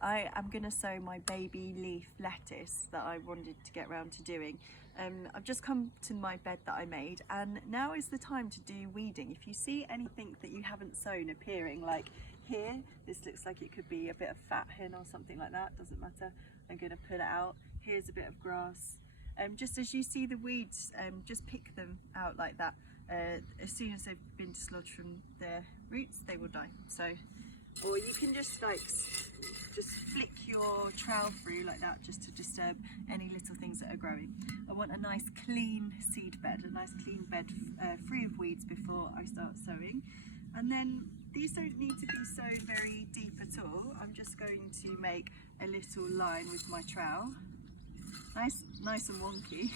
I am going to sow my baby leaf lettuce that I wanted to get around to doing. I've just come to my bed that I made, and now is the time to do weeding. If you see anything that you haven't sown appearing, like here, this looks like it could be a bit of fat hen or something like that, doesn't matter, I'm going to pull it out. Here's a bit of grass. Just as you see the weeds, just pick them out like that. As soon as they've been dislodged from their roots, they will die. So, or you can just just flick your trowel through like that, just to disturb any little things that are growing. I want a nice clean seed bed, a nice clean bed free of weeds before I start sowing. And then these don't need to be sowed very deep at all. I'm just going to make a little line with my trowel. Nice and wonky.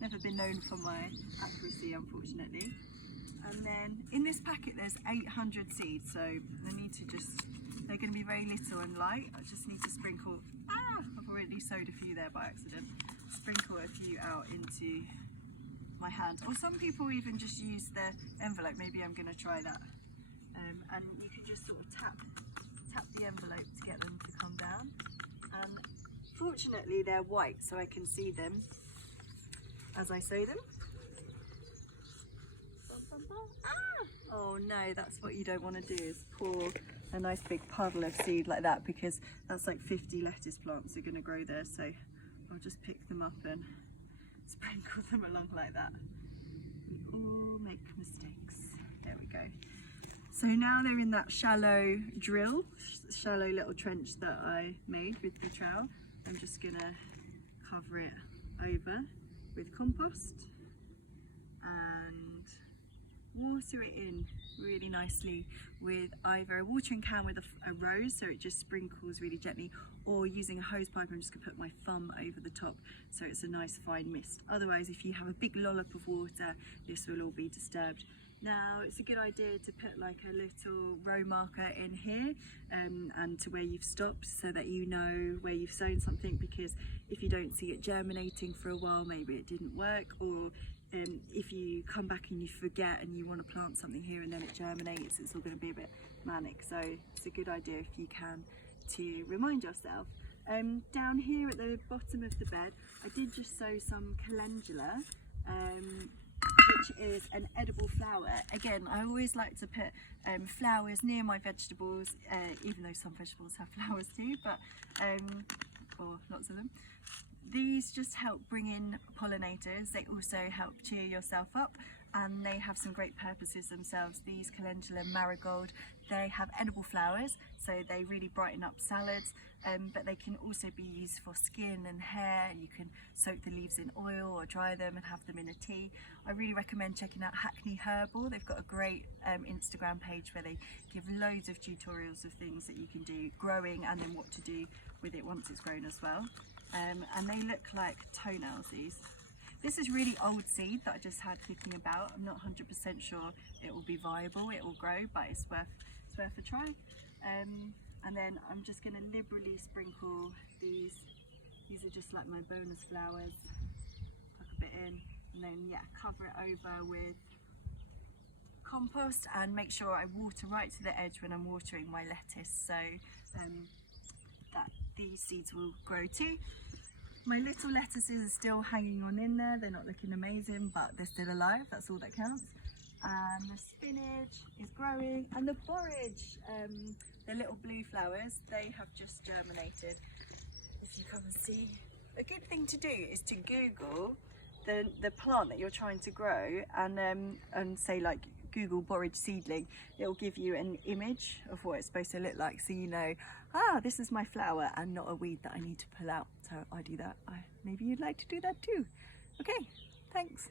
Never been known for my accuracy, unfortunately. And then in this packet there's 800 seeds, so they're going to be very little and light. I just need to sprinkle, I've already sowed a few there by accident. Sprinkle a few out into my hand. Or some people even just use the envelope. Maybe I'm going to try that. And you can just sort of tap the envelope to get them to come down. And fortunately they're white, so I can see them as I sow them. Oh no, that's what you don't want to do, is pour a nice big puddle of seed like that, because that's like 50 lettuce plants are going to grow there. So I'll just pick them up and sprinkle them along like that. We all make mistakes. There we go. So now they're in that shallow little trench that I made with the trowel. I'm just going to cover it over with compost and water it in really nicely with either a watering can with a rose, so it just sprinkles really gently, or using a hose pipe. I'm just going to put my thumb over the top so it's a nice fine mist. Otherwise, if you have a big lollop of water, this will all be disturbed. Now it's a good idea to put like a little row marker in here and to where you've stopped, so that you know where you've sown something, because if you don't see it germinating for a while, maybe it didn't work, or if you come back and you forget and you want to plant something here and then it germinates, it's all going to be a bit manic. So it's a good idea, if you can, to remind yourself. Down here at the bottom of the bed, I did just sow some calendula, which is an edible flower. Again, I always like to put flowers near my vegetables, even though some vegetables have flowers too, but or lots of them. These just help bring in pollinators. They also help cheer yourself up, and they have some great purposes themselves. These calendula marigold, they have edible flowers, so they really brighten up salads, but they can also be used for skin and hair. You can soak the leaves in oil or dry them and have them in a tea. I really recommend checking out Hackney Herbal. They've got a great Instagram page where they give loads of tutorials of things that you can do growing, and then what to do with it once it's grown as well. And they look like toenails, these. This is really old seed that I just had kicking about. I'm not 100% sure it will be viable, it will grow, but it's worth a try. And then I'm just going to liberally sprinkle these. These are just like my bonus flowers. Tuck a bit in, and then cover it over with compost, and make sure I water right to the edge when I'm watering my lettuce, so that these seeds will grow too. My little lettuces are still hanging on in there. They're not looking amazing, but they're still alive. That's all that counts. And the spinach is growing, and the borage, the little blue flowers, they have just germinated. If you come and see, a good thing to do is to Google the plant that you're trying to grow, and say like Google borage seedling. It will give you an image of what it's supposed to look like, so you know, this is my flower and not a weed that I need to pull out. So I do that. Maybe you'd like to do that too. Okay, thanks.